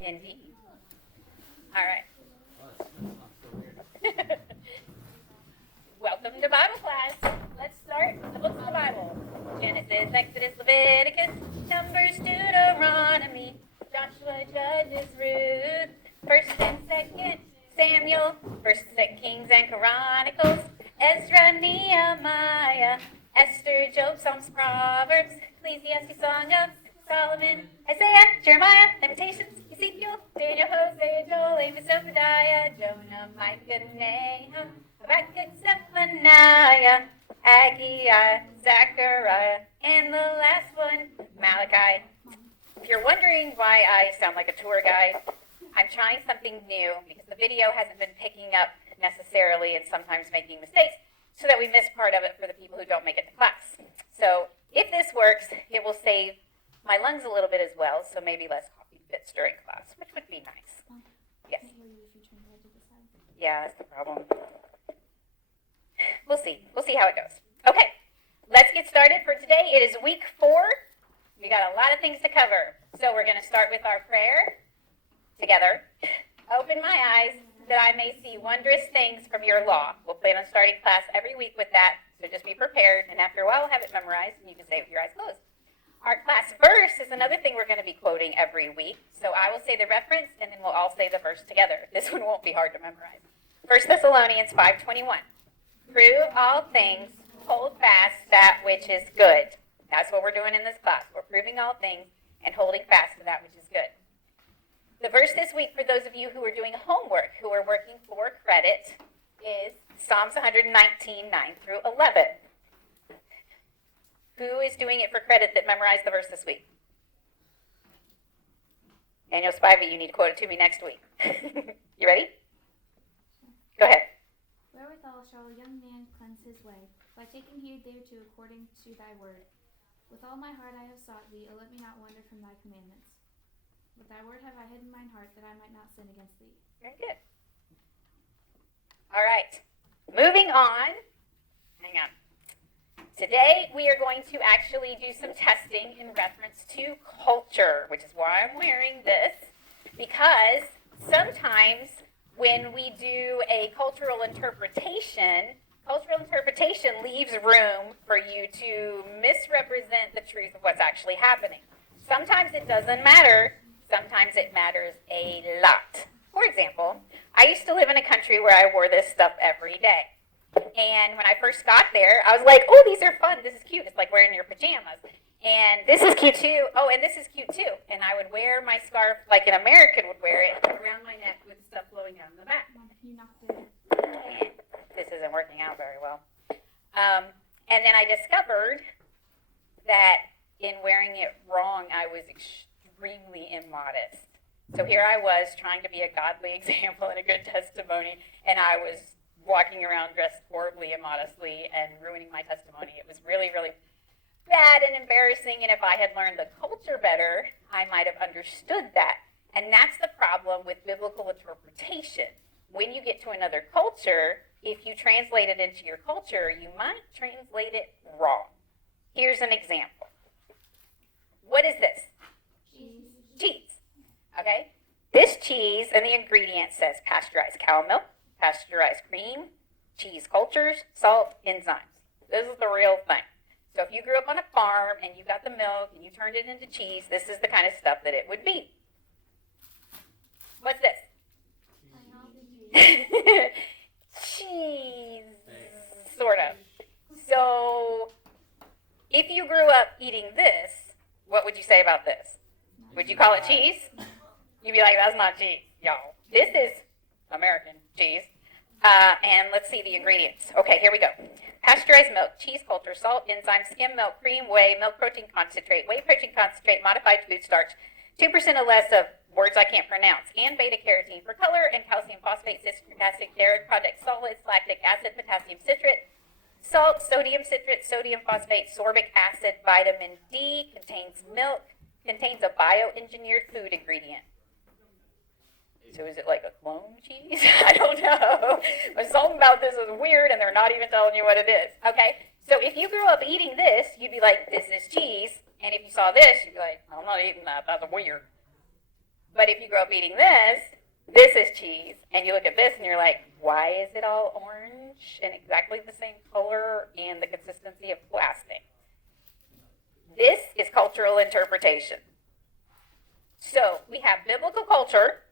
Indeed. All right. Welcome to Bible class. Let's start the books of the Bible. Genesis, Exodus, Leviticus, Numbers, Deuteronomy, Joshua, Judges, Ruth, 1st and 2nd Samuel, 1st and 2nd Kings and Chronicles, Ezra, Nehemiah, Esther, Job, Psalms, Proverbs, Ecclesiastes, Song of Solomon, Isaiah, Jeremiah, Lamentations, Ezekiel, Daniel, Hosea, Joel, Amos, Obadiah, Jonah, Micah, Nahum, Habakkuk, Zephaniah, Haggai, Zechariah, and the last one, Malachi. If you're wondering why I sound like a tour guide, I'm trying something new because the video hasn't been picking up necessarily and sometimes making mistakes, so that we miss part of it for the people who don't make it to class. So if this works, it will save my lungs a little bit as well, so maybe less coffee fits during class, which would be nice. Yes? Yeah, that's the problem. We'll see. We'll see how it goes. Okay, let's get started for today. It is week 4. We got a lot of things to cover. So we're going to start with our prayer together. Open my eyes that I may see wondrous things from your law. We'll plan on starting class every week with that, so just be prepared. And after a while, we'll have it memorized, and you can say it with your eyes closed. Our class verse is another thing we're going to be quoting every week. So I will say the reference, and then we'll all say the verse together. This one won't be hard to memorize. 1 Thessalonians 5:21. Prove all things, hold fast that which is good. That's what we're doing in this class. We're proving all things and holding fast to that which is good. The verse this week, for those of you who are doing homework, who are working for credit, is Psalms 119:9-11. Who is doing it for credit that memorized the verse this week? Daniel Spivey, you need to quote it to me next week. You ready? Go ahead. Wherewithal shall a young man cleanse his way, by taking heed thereto according to thy word. With all my heart I have sought thee, O let me not wander from thy commandments. With thy word have I hidden mine heart, that I might not sin against thee. Very good. All right. Moving on. Hang on. Today we are going to actually do some testing in reference to culture, which is why I'm wearing this, because sometimes when we do a cultural interpretation leaves room for you to misrepresent the truth of what's actually happening. Sometimes it doesn't matter. Sometimes it matters a lot. For example, I used to live in a country where I wore this stuff every day. And when I first got there, I was like, oh, these are fun. This is cute. It's like wearing your pajamas. And this is cute too. Oh, and this is cute too. And I would wear my scarf like an American would wear it around my neck with stuff flowing down the back. You knocked it. This isn't working out very well. And then I discovered that in wearing it wrong, I was extremely immodest. So here I was trying to be a godly example and a good testimony, and I was walking around dressed horribly immodestly and ruining my testimony. It was really, really bad and embarrassing, and if I had learned the culture better, I might have understood that. And that's the problem with biblical interpretation. When you get to another culture, if you translate it into your culture, you might translate it wrong. Here's an example. What is this? Cheese. Okay? This cheese and the ingredient says pasteurized cow milk, pasteurized cream, cheese cultures, salt, enzymes. This is the real thing. So if you grew up on a farm and you got the milk and you turned it into cheese, this is the kind of stuff that it would be. What's this? Cheese. Sort of. So if you grew up eating this, what would you say about this? Would you call it cheese? You'd be like, that's not cheese, y'all. This is American cheese. And let's see the ingredients. Okay, here we go. Pasteurized milk, cheese culture, salt, enzymes, skim milk, cream, whey, milk protein concentrate, whey protein concentrate, modified food starch, 2% or less of words I can't pronounce, and beta-carotene for color, and calcium phosphate, citric acid, dairy product solids, lactic acid, potassium citrate, salt, sodium citrate, sodium phosphate, sorbic acid, vitamin D, contains milk, contains a bioengineered food ingredient. So is it like a clone cheese? I don't know. But something about this is weird, and they're not even telling you what it is. Okay? So if you grew up eating this, you'd be like, this is cheese. And if you saw this, you'd be like, I'm not eating that. That's weird. But if you grow up eating this is cheese, and you look at this and you're like, why is it all orange and exactly the same color and the consistency of plastic? This is cultural interpretation. So we have biblical culture,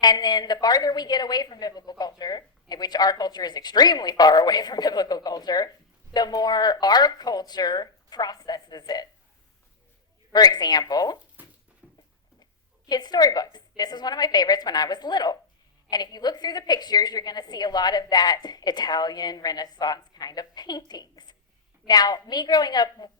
and then the farther we get away from biblical culture, in which our culture is extremely far away from biblical culture, the more our culture processes it. For example, kids' storybooks. This was one of my favorites when I was little. And if you look through the pictures, you're going to see a lot of that Italian Renaissance kind of paintings. Now, me growing up,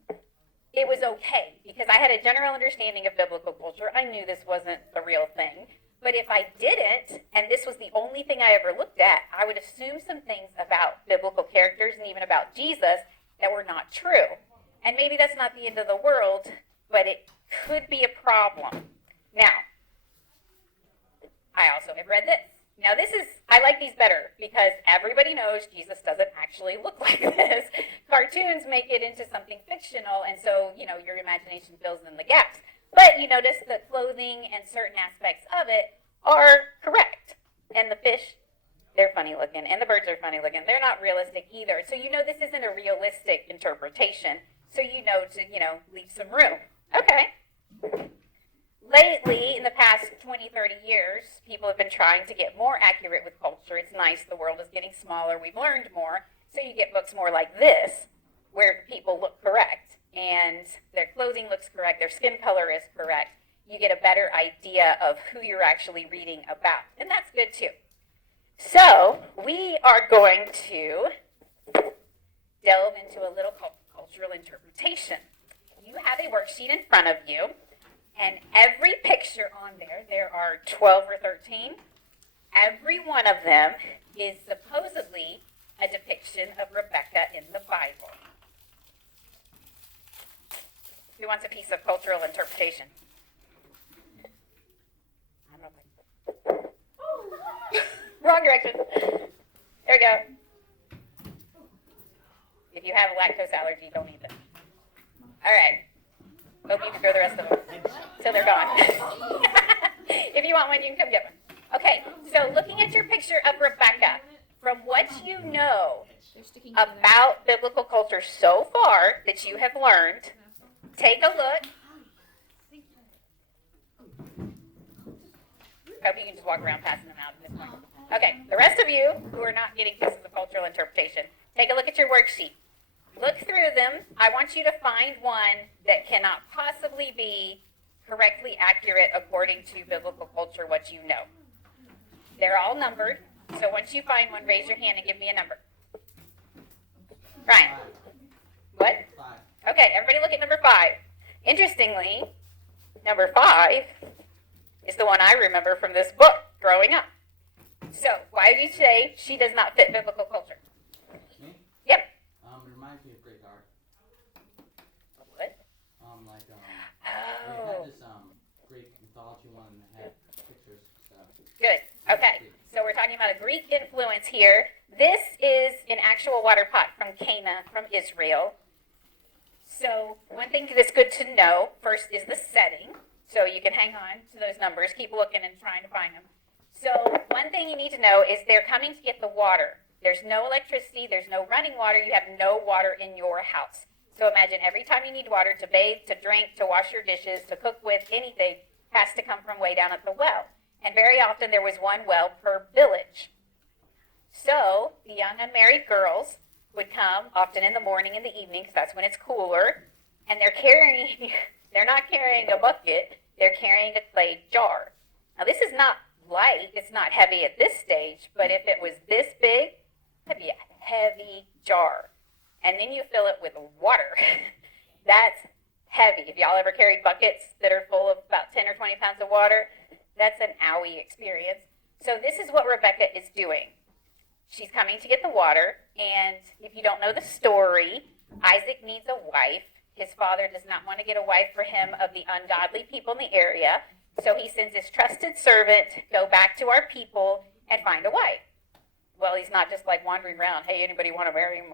it was okay because I had a general understanding of biblical culture. I knew this wasn't the real thing. But if I didn't, and this was the only thing I ever looked at, I would assume some things about biblical characters and even about Jesus that were not true. And maybe that's not the end of the world, but it could be a problem. Now, I also have read this. Now I like these better because everybody knows Jesus doesn't actually look like this. Cartoons make it into something fictional, and so, your imagination fills in the gaps. But you notice the clothing and certain aspects of it are correct. And the fish, they're funny looking, and the birds are funny looking. They're not realistic either. So this isn't a realistic interpretation. So to, leave some room. Okay. Lately, in the past 20, 30 years, people have been trying to get more accurate with culture. It's nice. The world is getting smaller. We've learned more. So you get books more like this, where people look correct, and their clothing looks correct, their skin color is correct. You get a better idea of who you're actually reading about. And that's good, too. So we are going to delve into a little cultural interpretation. You have a worksheet in front of you. And every picture on there are 12 or 13. Every one of them is supposedly a depiction of Rebecca in the Bible. Who wants a piece of cultural interpretation? Wrong direction. There we go. If you have a lactose allergy, don't eat them. All right. Hope you can throw the rest of them till they're gone. If you want one, you can come get one. Okay, so looking at your picture of Rebecca, from what you know about biblical culture so far that you have learned, take a look. Hope you can just walk around passing them out at this point. Okay, the rest of you who are not getting pieces of cultural interpretation, take a look at your worksheet. Look through them. I want you to find one that cannot possibly be correctly accurate according to biblical culture, what you know. They're all numbered, so once you find one, raise your hand and give me a number. Ryan. What? 5. Okay, everybody look at number 5. Interestingly, number 5 is the one I remember from this book growing up. So, why do you say she does not fit biblical culture? Me? Yep. It reminds me of Great Art. What? They had this Greek mythology one and they had pictures. So. Good. Okay. So we're talking about a Greek influence here. This is an actual water pot from Cana, from Israel. So one thing that's good to know first is the setting. So you can hang on to those numbers, keep looking and trying to find them. So one thing you need to know is they're coming to get the water. There's no electricity, there's no running water, you have no water in your house. So imagine every time you need water to bathe, to drink, to wash your dishes, to cook with, anything has to come from way down at the well. And very often there was one well per village. So the young unmarried girls would come often in the morning and the evening, because that's when it's cooler, and they're not carrying a bucket, they're carrying a clay jar. Now this is not light, it's not heavy at this stage, but if it was this big, that'd be a heavy jar. And then you fill it with water. That's heavy. If y'all ever carried buckets that are full of about 10 or 20 pounds of water, that's an owie experience. So this is what Rebecca is doing. She's coming to get the water, and if you don't know the story, Isaac needs a wife. His father does not want to get a wife for him of the ungodly people in the area, so he sends his trusted servant, go back to our people and find a wife. Well, he's not just like wandering around, hey, anybody want to marry him?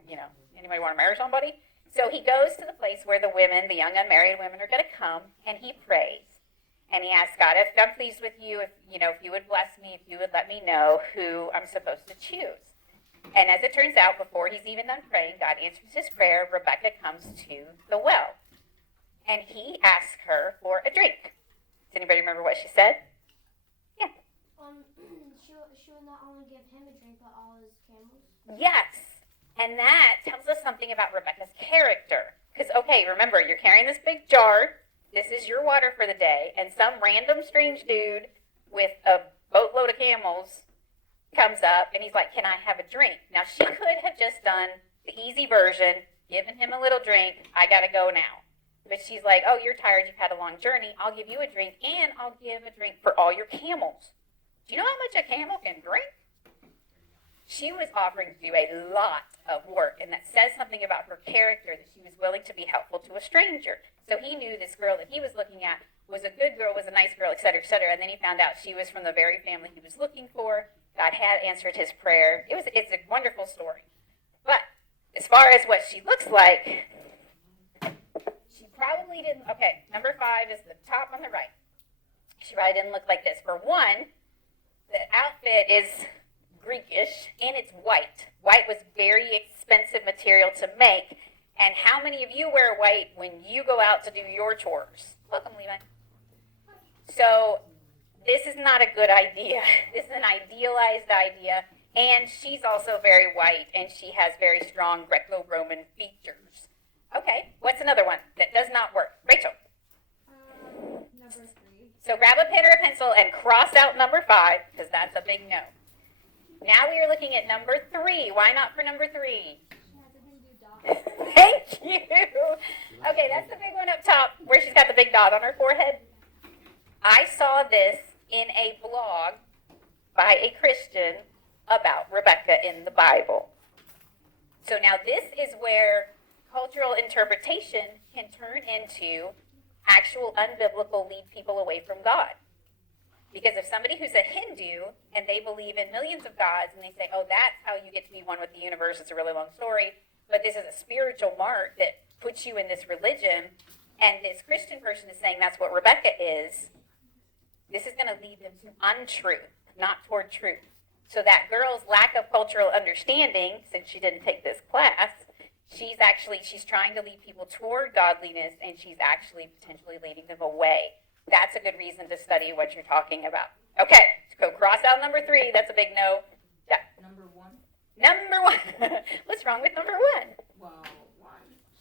Anybody want to marry somebody? So he goes to the place where the women, the young unmarried women, are going to come, and he prays. And he asked God, if I'm pleased with you, if you would bless me, if you would let me know who I'm supposed to choose. And as it turns out, before he's even done praying, God answers his prayer. Rebecca comes to the well. And he asks her for a drink. Does anybody remember what she said? Yeah. She will not only give him a drink, but all his camels. Yes. And that tells us something about Rebecca's character. Because, okay, remember, you're carrying this big jar. This is your water for the day. And some random strange dude with a boatload of camels comes up and he's like, can I have a drink? Now, she could have just done the easy version, given him a little drink, I got to go now. But she's like, oh, you're tired, you've had a long journey, I'll give you a drink, and I'll give a drink for all your camels. Do you know how much a camel can drink? She was offering to do a lot of work, and that says something about her character, that she was willing to be helpful to a stranger. So he knew this girl that he was looking at was a good girl, was a nice girl, et cetera, and then he found out she was from the very family he was looking for. God had answered his prayer. It's a wonderful story. But as far as what she looks like, she probably didn't. Okay, number 5 is the top on the right. She probably didn't look like this. For one, the outfit is Greekish, and it's white. White was very expensive material to make. And how many of you wear white when you go out to do your chores? Welcome, Levi. So this is not a good idea. This is an idealized idea. And she's also very white, and she has very strong Greco-Roman features. Okay, what's another one that does not work? Rachel. Number 3. So grab a pen or a pencil and cross out number 5, because that's a big no. Now we are looking at number 3. Why not for number 3? She has a Hindu dot. Thank you. Okay, that's the big one up top where she's got the big dot on her forehead. I saw this in a blog by a Christian about Rebecca in the Bible. So now this is where cultural interpretation can turn into actual unbiblical lead people away from God. Because if somebody who's a Hindu and they believe in millions of gods and they say, oh, that's how you get to be one with the universe, it's a really long story, but this is a spiritual mark that puts you in this religion, and this Christian person is saying that's what Rebecca is, this is going to lead them to untruth, not toward truth. So that girl's lack of cultural understanding, since she didn't take this class, she's trying to lead people toward godliness, and she's actually potentially leading them away. That's a good reason to study what you're talking about. Okay, so go cross out number 3. That's a big no. Yeah. Number 1? Number 1. What's wrong with number 1? Well, 1.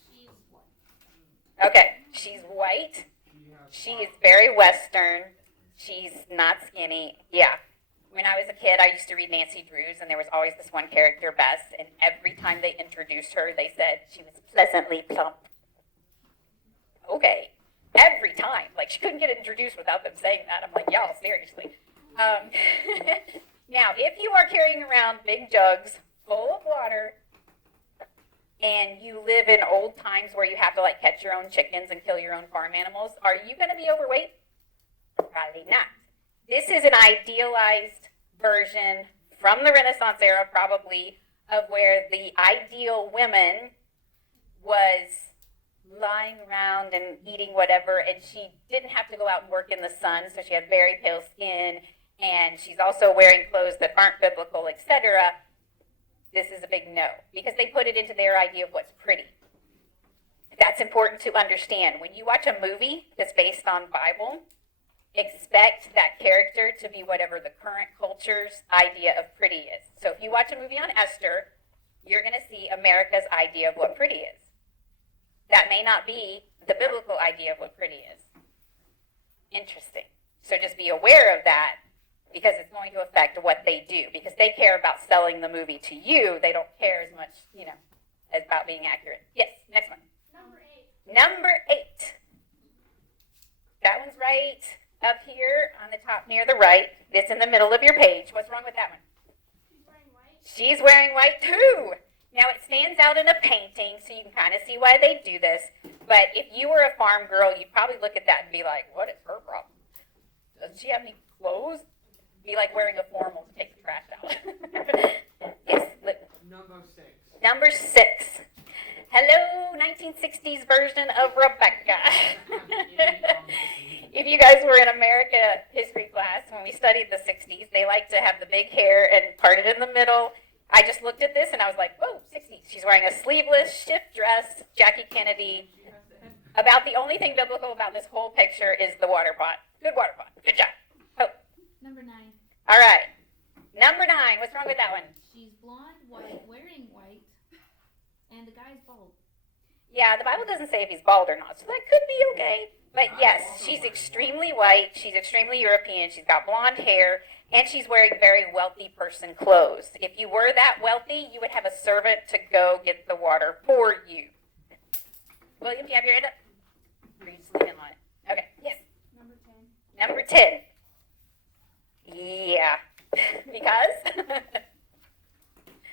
She's white. Okay, she's white. She is very Western. She's not skinny. Yeah. When I was a kid, I used to read Nancy Drews, and there was always this one character, Bess, and every time they introduced her, they said she was pleasantly plump. Okay. Every time. Like, she couldn't get introduced without them saying that. I'm like, y'all, seriously. Now, if you are carrying around big jugs full of water and you live in old times where you have to, like, catch your own chickens and kill your own farm animals, are you going to be overweight? Probably not. This is an idealized version from the Renaissance era, probably, of where the ideal woman was lying around and eating whatever, and she didn't have to go out and work in the sun, so she had very pale skin, and she's also wearing clothes that aren't biblical, etc. This is a big no, because they put it into their idea of what's pretty. That's important to understand. When you watch a movie that's based on Bible, expect that character to be whatever the current culture's idea of pretty is. So if you watch a movie on Esther, you're going to see America's idea of what pretty is. That may not be the biblical idea of what pretty is. Interesting. So just be aware of that, because it's going to affect what they do. Because they care about selling the movie to you. They don't care as much, as about being accurate. Yes, next one. Number 8. Number 8. That one's right up here on the top near the right. It's in the middle of your page. What's wrong with that one? She's wearing white. She's wearing white too. Now, it stands out in a painting, so you can kind of see why they do this. But if you were a farm girl, you'd probably look at that and be like, what is her problem? Does she have any clothes? Be like wearing a formal to take the trash out. Yes. Number 6. Number 6. Hello, 1960s version of Rebecca. If you guys were in America history class, when we studied the 60s, they like to have the big hair and parted in the middle. I just looked at this and I was like, whoa, 60s. She's wearing a sleeveless shift dress, Jackie Kennedy. About the only thing biblical about this whole picture is the water pot. Good water pot. Good job. Oh. Number 9. All right. Number 9. What's wrong with that one? She's blonde, white, wearing white, and the guy's bald. Yeah, the Bible doesn't say if he's bald or not, so that could be okay. But yes, she's extremely white. She's extremely European. She's got blonde hair, and she's wearing very wealthy person clothes. If you were that wealthy, you would have a servant to go get the water for you. William, do you have your hand up? Or are you just leaning on it? Okay, yes. Number 10. Number 10. Yeah. Because? They're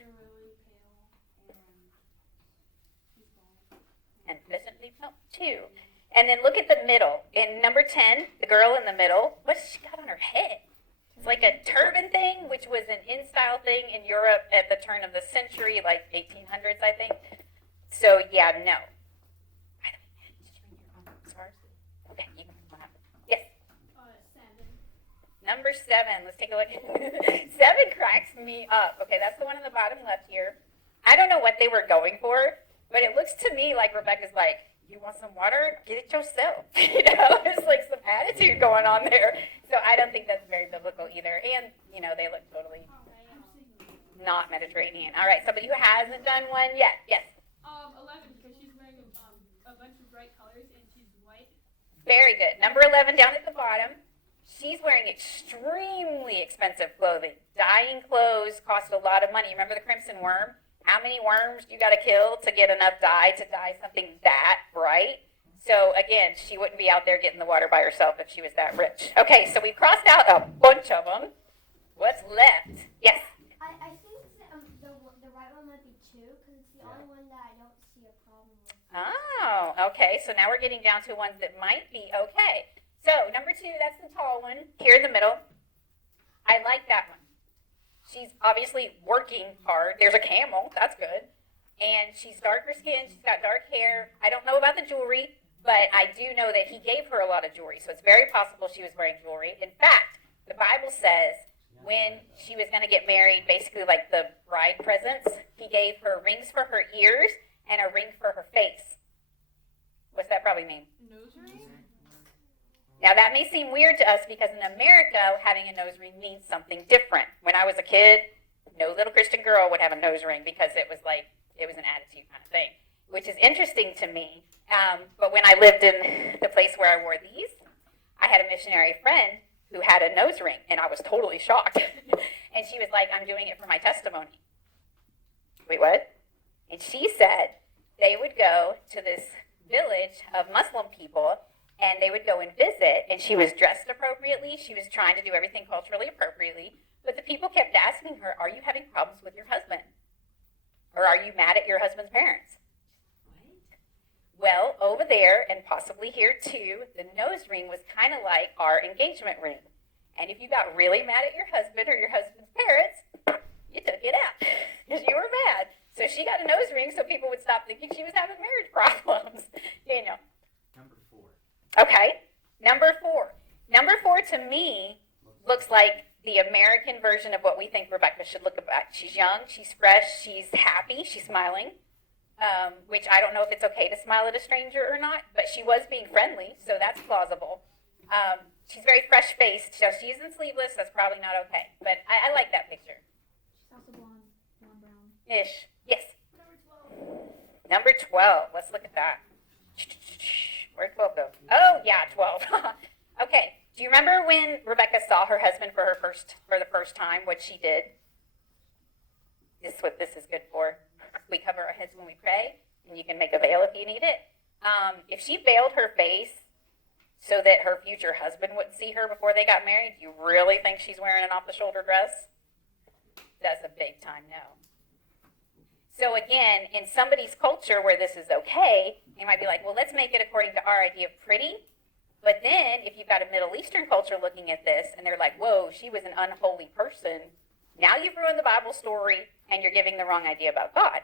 really pale, and she's bald. And pleasantly felt too. And then look at the middle. In number 10, the girl in the middle, what's she got on her head? It's like a turban thing, which was an in-style thing in Europe at the turn of the century, like 1800s, I think. So, yeah, no. By the way, did you bring your own stars? Okay, you can bring one up. Yes. 7. Number 7. Let's take a look. 7 cracks me up. Okay, that's the one on the bottom left here. I don't know what they were going for, but it looks to me like Rebecca's like, you want some water? Get it yourself. There's like some attitude going on there. So I don't think that's very biblical either. And, they look totally not Mediterranean. All right, somebody who hasn't done one yet. Yes. 11, because she's wearing a bunch of bright colors and she's white. Very good. Number 11 down at the bottom. She's wearing extremely expensive clothing. Dyeing clothes cost a lot of money. Remember the crimson worm? How many worms do you got to kill to get enough dye to dye something that bright? So again, she wouldn't be out there getting the water by herself if she was that rich. Okay, so we've crossed out a bunch of them. What's left? Yes? I think the right one might be 2, because it's the only one that I don't see a problem with. Oh, okay. So now we're getting down to ones that might be okay. So number 2, that's the tall one here in the middle. I like that one. She's obviously working hard. There's a camel. That's good. And she's darker skinned. She's got dark hair. I don't know about the jewelry, but I do know that he gave her a lot of jewelry. So it's very possible she was wearing jewelry. In fact, the Bible says when she was going to get married, basically like the bride presents, he gave her rings for her ears and a ring for her face. What's that probably mean? Nose ring? Now, that may seem weird to us because in America, having a nose ring means something different. When I was a kid, no little Christian girl would have a nose ring because it was an attitude kind of thing, which is interesting to me. But when I lived in the place where I wore these, I had a missionary friend who had a nose ring, and I was totally shocked. And she was like, I'm doing it for my testimony. Wait, what? And she said they would go to this village of Muslim people, and they would go and visit, and she was dressed appropriately. She was trying to do everything culturally appropriately. But the people kept asking her, are you having problems with your husband? Or are you mad at your husband's parents? What? Well, over there, and possibly here too, the nose ring was kind of like our engagement ring. And if you got really mad at your husband or your husband's parents, you took it out because you were mad. So she got a nose ring so people would stop thinking she was having marriage problems. Daniel. Number 4. Okay, number 4. Number 4 to me looks like the American version of what we think Rebecca should look like. She's young, she's fresh, she's happy, she's smiling, which I don't know if it's okay to smile at a stranger or not, but she was being friendly, so that's plausible. She's very fresh-faced, so she isn't sleeveless, that's probably not okay, but I like that picture. She's also blonde brown. Ish, yes. Number 12. Number 12, let's look at that. Where'd 12 go? Oh, yeah, 12. Okay, do you remember when Rebecca saw her husband for the first time, what she did? This is what this is good for. We cover our heads when we pray, and you can make a veil if you need it. If she veiled her face so that her future husband wouldn't see her before they got married, do you really think she's wearing an off-the-shoulder dress? That's a big time no. So again, in somebody's culture where this is okay, you might be like, well, let's make it according to our idea of pretty. But then if you've got a Middle Eastern culture looking at this and they're like, whoa, she was an unholy person, now you've ruined the Bible story and you're giving the wrong idea about God.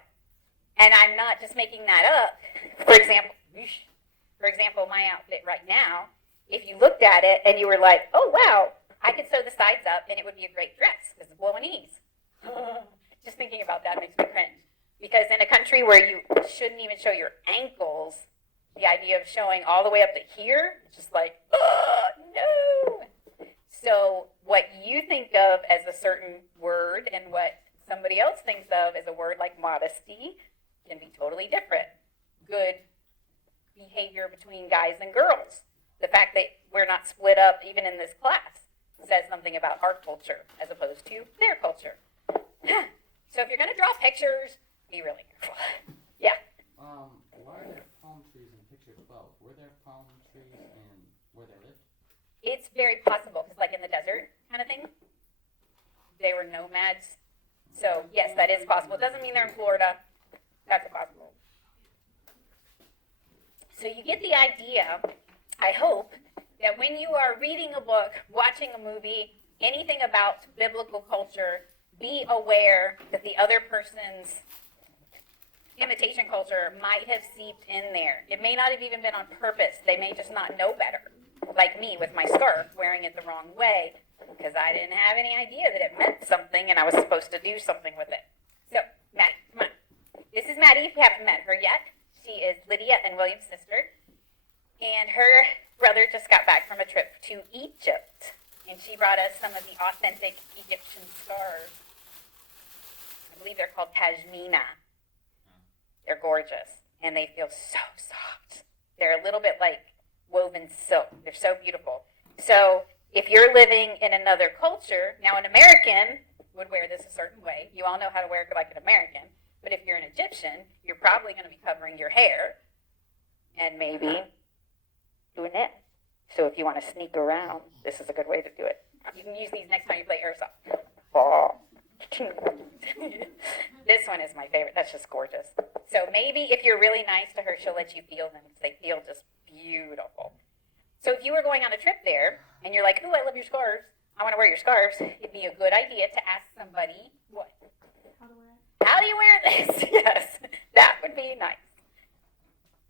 And I'm not just making that up. For example, my outfit right now if you looked at it and you were like, oh, wow, I could sew the sides up and it would be a great dress because it's Bolognese. Just thinking about that makes me cringe. Because in a country where you shouldn't even show your ankles, the idea of showing all the way up to here, it's just like, oh, no. So what you think of as a certain word and what somebody else thinks of as a word like modesty can be totally different. Good behavior between guys and girls. The fact that we're not split up even in this class says something about our culture as opposed to their culture. So if you're going to draw pictures, be really careful. Yeah. Why are there palm trees in picture 12? Were there palm trees in where they lived? It's very possible, because like in the desert kind of thing, they were nomads. So yes, that is possible. It doesn't mean they're in Florida. That's possible. So you get the idea, I hope, that when you are reading a book, watching a movie, anything about biblical culture, be aware that the other person's imitation culture might have seeped in there. It may not have even been on purpose. They may just not know better. Like me with my scarf, wearing it the wrong way, because I didn't have any idea that it meant something and I was supposed to do something with it. So, Maddie, come on. This is Maddie, if you haven't met her yet. She is Lydia and William's sister. And her brother just got back from a trip to Egypt. And she brought us some of the authentic Egyptian scarves. I believe they're called pashmina. They're gorgeous. And they feel so soft. They're a little bit like woven silk. They're so beautiful. So if you're living in another culture, now an American would wear this a certain way. You all know how to wear it like an American. But if you're an Egyptian, you're probably going to be covering your hair and maybe doing it. So if you want to sneak around, this is a good way to do it. You can use these next time you play airsoft. Oh. This one is my favorite. That's just gorgeous. So maybe if you're really nice to her, she'll let you feel them because they feel just beautiful. So if you were going on a trip there and you're like, ooh, I love your scarves, I want to wear your scarves, it'd be a good idea to ask somebody, what? How to wear it? How do you wear this? Yes, that would be nice.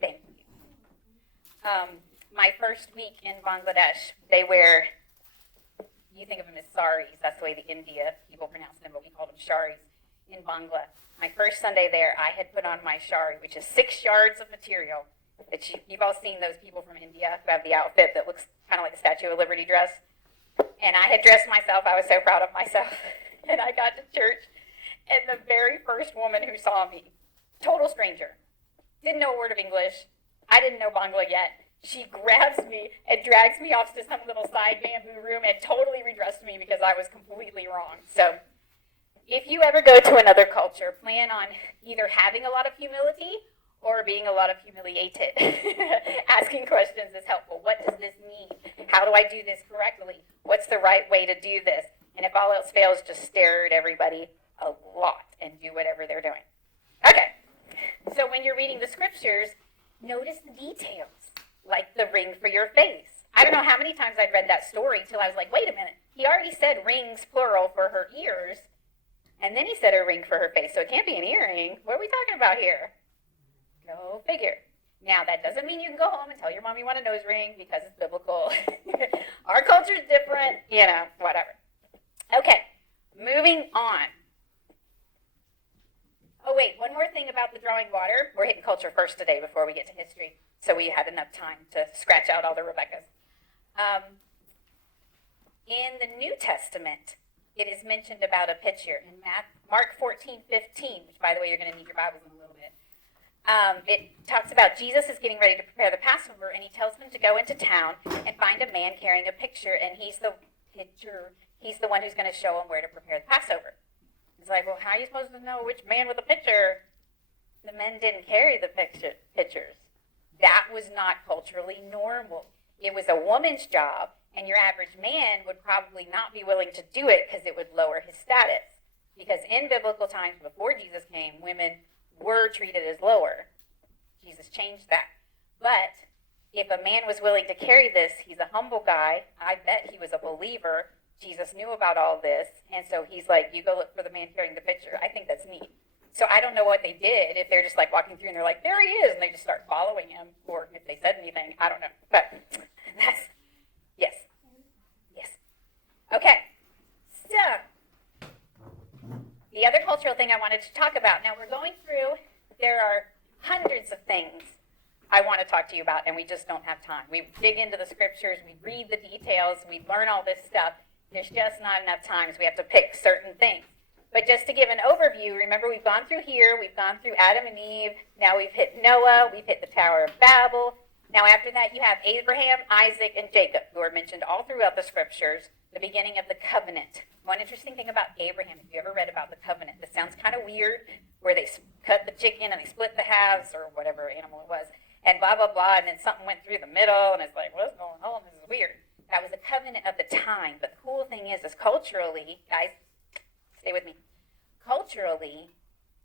Thank you. My first week in Bangladesh, they wear, you think of them as saris. That's the way the India people pronounce them, but we call them sharis in Bangla. My first Sunday there, I had put on my shari, which is 6 yards of material. That you've all seen those people from India who have the outfit that looks kind of like the Statue of Liberty dress. And I had dressed myself. I was so proud of myself. And I got to church, and the very first woman who saw me, total stranger, didn't know a word of English. I didn't know Bangla yet. She grabs me and drags me off to some little side bamboo room and totally redressed me because I was completely wrong. So if you ever go to another culture, plan on either having a lot of humility or being a lot of humiliated. Asking questions is helpful. What does this mean? How do I do this correctly? What's the right way to do this? And if all else fails, just stare at everybody a lot and do whatever they're doing. Okay, so when you're reading the scriptures, notice the details, like the ring for your face. I don't know how many times I'd read that story till I was like, wait a minute, he already said rings, plural, for her ears, and then he said a ring for her face, so it can't be an earring. What are we talking about here? Go figure. Now, that doesn't mean you can go home and tell your mom you want a nose ring because it's biblical. Our culture's different, whatever. Okay, moving on. Oh, wait, one more thing about the drawing water. We're hitting culture first today before we get to history, so we had enough time to scratch out all the Rebeccas. In the New Testament, it is mentioned about a picture in Mark 14:15, which, by the way, you're going to need your Bibles in a little bit. It talks about Jesus is getting ready to prepare the Passover, and he tells them to go into town and find a man carrying a picture, and he's the one who's going to show them where to prepare the Passover. It's like, well, how are you supposed to know which man with a picture? The men didn't carry the pictures. That was not culturally normal. It was a woman's job, and your average man would probably not be willing to do it because it would lower his status. Because in biblical times before Jesus came, women were treated as lower. Jesus changed that. But if a man was willing to carry this, he's a humble guy. I bet he was a believer. Jesus knew about all this, and so he's like, you go look for the man carrying the picture. I think that's neat. So I don't know what they did, if they're just like walking through and they're like, there he is, and they just start following him, or if they said anything, I don't know. But Okay, so the other cultural thing I wanted to talk about. Now we're going through, there are hundreds of things I want to talk to you about, and we just don't have time. We dig into the scriptures, we read the details, we learn all this stuff. There's just not enough time, so we have to pick certain things. But just to give an overview, remember we've gone through here, we've gone through Adam and Eve, now we've hit Noah, we've hit the Tower of Babel. Now after that you have Abraham, Isaac, and Jacob, who are mentioned all throughout the scriptures, the beginning of the covenant. One interesting thing about Abraham, if you ever read about the covenant, this sounds kind of weird, where they cut the chicken and they split the halves, or whatever animal it was, and blah, blah, blah, and then something went through the middle, and it's like, what's going on? This is weird. That was the covenant of the time. But the cool thing is culturally, guys, stay with me. Culturally,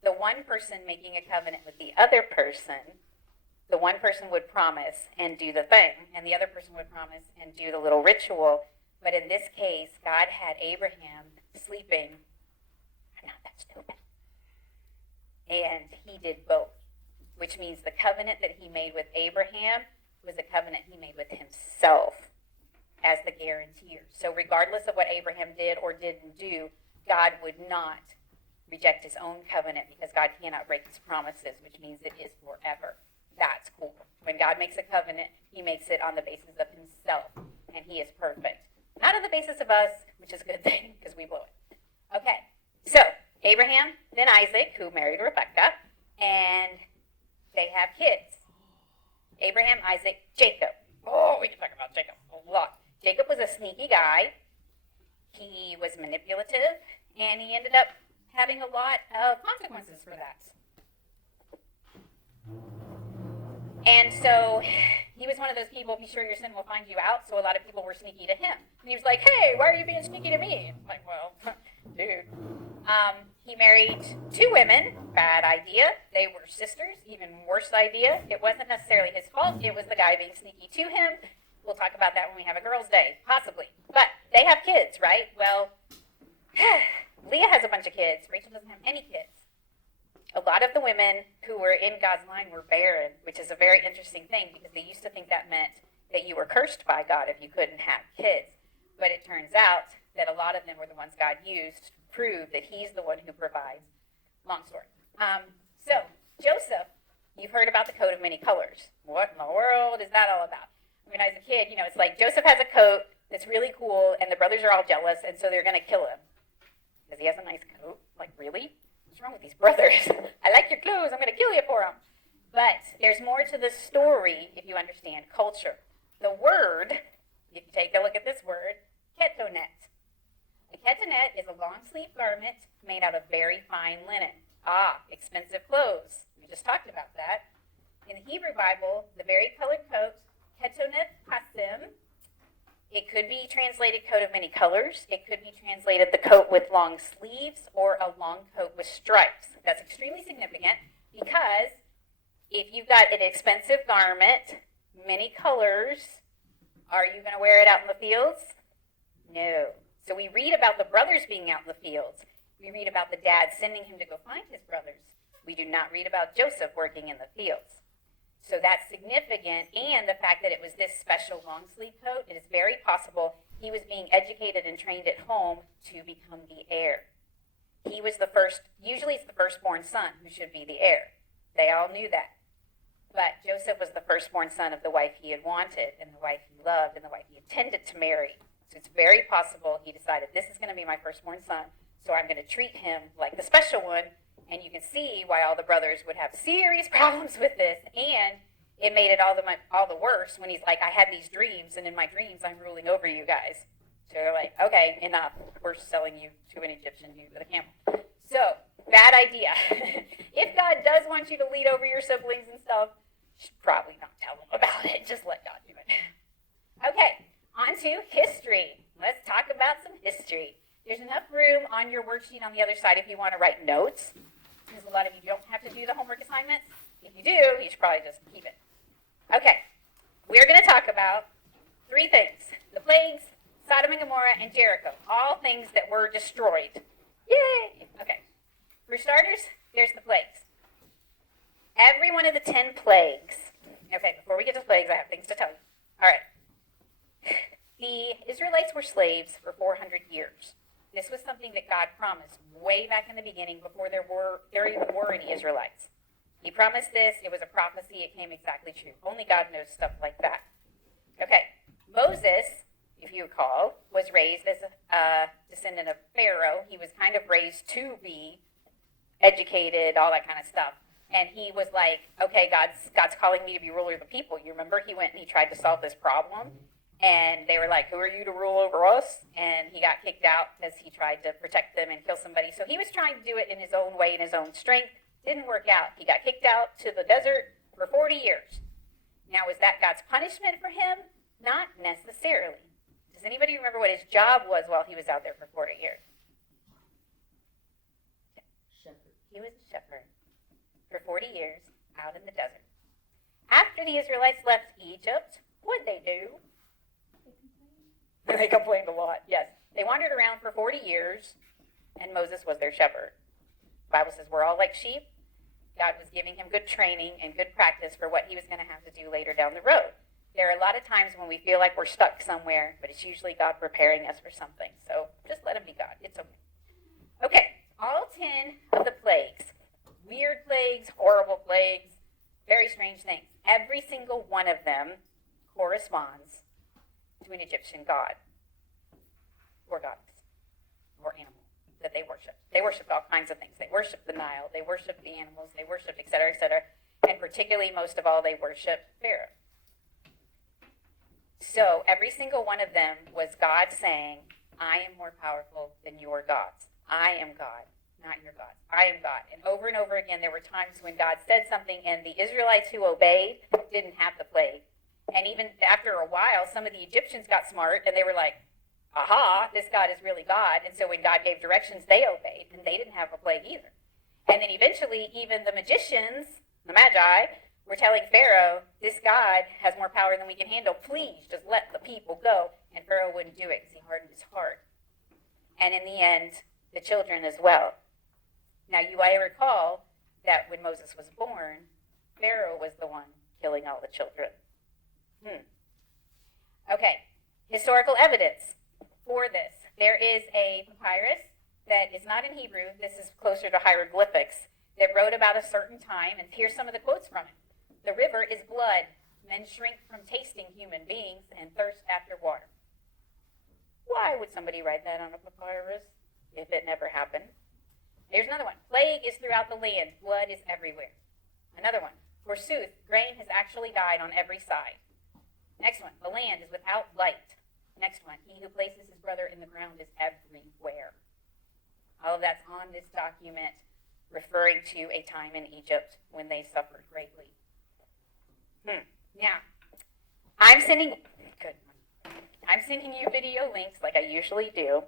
the one person making a covenant with the other person, the one person would promise and do the thing, and the other person would promise and do the little ritual. But in this case, God had Abraham sleeping. I'm not that stupid. And he did both, which means the covenant that he made with Abraham was a covenant he made with himself as the guarantor. So regardless of what Abraham did or didn't do, God would not reject his own covenant, because God cannot break his promises, which means it is forever. That's cool. When God makes a covenant, he makes it on the basis of himself, and he is perfect. Not on the basis of us, which is a good thing, because we blow it. Okay, so Abraham, then Isaac, who married Rebekah, and they have kids. Abraham, Isaac, Jacob. Oh, we can talk about Jacob a lot. Jacob was a sneaky guy. He was manipulative, and he ended up having a lot of consequences for that. And so he was one of those people, be sure your sin will find you out, so a lot of people were sneaky to him. And he was like, hey, why are you being sneaky to me? I'm like, well, dude. He married 2 women. Bad idea. They were sisters. Even worse idea. It wasn't necessarily his fault. It was the guy being sneaky to him. We'll talk about that when we have a girls' day, possibly. But they have kids, right? Well, Leah has a bunch of kids. Rachel doesn't have any kids. A lot of the women who were in God's line were barren, which is a very interesting thing, because they used to think that meant that you were cursed by God if you couldn't have kids. But it turns out that a lot of them were the ones God used to prove that he's the one who provides. Long story. So, Joseph, you've heard about the coat of many colors. What in the world is that all about? When I was a kid, it's like Joseph has a coat that's really cool, and the brothers are all jealous, and so they're going to kill him. Because he has a nice coat. Like, really? What's wrong with these brothers? I like your clothes. I'm going to kill you for them. But there's more to the story if you understand culture. The word, if you take a look at this word, ketonet. A ketonet is a long-sleeve garment made out of very fine linen. Expensive clothes. We just talked about that. In the Hebrew Bible, the vari-colored coat, ketonet pasim, it could be translated coat of many colors. It could be translated the coat with long sleeves, or a long coat with stripes. That's extremely significant, because if you've got an expensive garment, many colors, are you going to wear it out in the fields? No. So we read about the brothers being out in the fields. We read about the dad sending him to go find his brothers. We do not read about Joseph working in the fields. So that's significant, and the fact that it was this special long-sleeve coat, it is very possible he was being educated and trained at home to become the heir. He was the first, usually it's the firstborn son who should be the heir. They all knew that. But Joseph was the firstborn son of the wife he had wanted, and the wife he loved, and the wife he intended to marry. So it's very possible he decided, this is going to be my firstborn son, so I'm going to treat him like the special one. And you can see why all the brothers would have serious problems with this, and it made it all the worse when he's like, I had these dreams, and in my dreams I'm ruling over you guys. So they're like, okay, enough. We're selling you to an Egyptian, you to the camel. So, bad idea. If God does want you to lead over your siblings and stuff, you should probably not tell them about it. Just let God do it. Okay, on to history. Let's talk about some history. There's enough room on your worksheet on the other side if you want to write notes, because a lot of you don't have to do the homework assignments. If you do, you should probably just keep it. Okay, we're going to talk about 3 things. The plagues, Sodom and Gomorrah, and Jericho. All things that were destroyed. Yay! Okay. For starters, there's the plagues. Every one of the 10 plagues. Okay, before we get to plagues, I have things to tell you. All right. The Israelites were slaves for 400 years. This was something that God promised way back in the beginning before there even were any Israelites. He promised this. It was a prophecy. It came exactly true. Only God knows stuff like that. Okay. Moses, if you recall, was raised as a descendant of Pharaoh. He was kind of raised to be educated, all that kind of stuff. And he was like, okay, God's calling me to be ruler of the people. You remember he went and he tried to solve this problem. And they were like, who are you to rule over us? And he got kicked out because he tried to protect them and kill somebody. So he was trying to do it in his own way, in his own strength. Didn't work out. He got kicked out to the desert for 40 years. Now, was that God's punishment for him? Not necessarily. Does anybody remember what his job was while he was out there for 40 years? Shepherd. He was a shepherd for 40 years out in the desert. After the Israelites left Egypt, what'd they do? They complained a lot, yes. They wandered around for 40 years, and Moses was their shepherd. The Bible says we're all like sheep. God was giving him good training and good practice for what he was going to have to do later down the road. There are a lot of times when we feel like we're stuck somewhere, but it's usually God preparing us for something. So just let him be God. It's okay. Okay, all 10 of the plagues, weird plagues, horrible plagues, very strange things. Every single one of them corresponds to an Egyptian god or goddess or animal that they worshiped. They worshipped all kinds of things. They worshipped the Nile. They worshipped the animals. They worshipped, et cetera, et cetera. And particularly, most of all, they worshipped Pharaoh. So every single one of them was God saying, I am more powerful than your gods. I am God, not your gods. I am God. And over again, there were times when God said something and the Israelites who obeyed didn't have the plague. And even after a while, some of the Egyptians got smart and they were like, aha, this God is really God. And so when God gave directions, they obeyed and they didn't have a plague either. And then eventually, even the magicians, the Magi, were telling Pharaoh, this God has more power than we can handle. Please just let the people go. And Pharaoh wouldn't do it because he hardened his heart. And in the end, the children as well. Now, you might recall that when Moses was born, Pharaoh was the one killing all the children. Okay, historical evidence for this. There is a papyrus that is not in Hebrew. This is closer to hieroglyphics that wrote about a certain time, and here's some of the quotes from it. The river is blood. Men shrink from tasting human beings and thirst after water. Why would somebody write that on a papyrus if it never happened? Here's another one. Plague is throughout the land. Blood is everywhere. Another one. Forsooth, grain has actually died on every side. Next one. The land is without light. Next one. He who places his brother in the ground is everywhere. All of that's on this document referring to a time in Egypt when they suffered greatly. Now, I'm sending you video links like I usually do.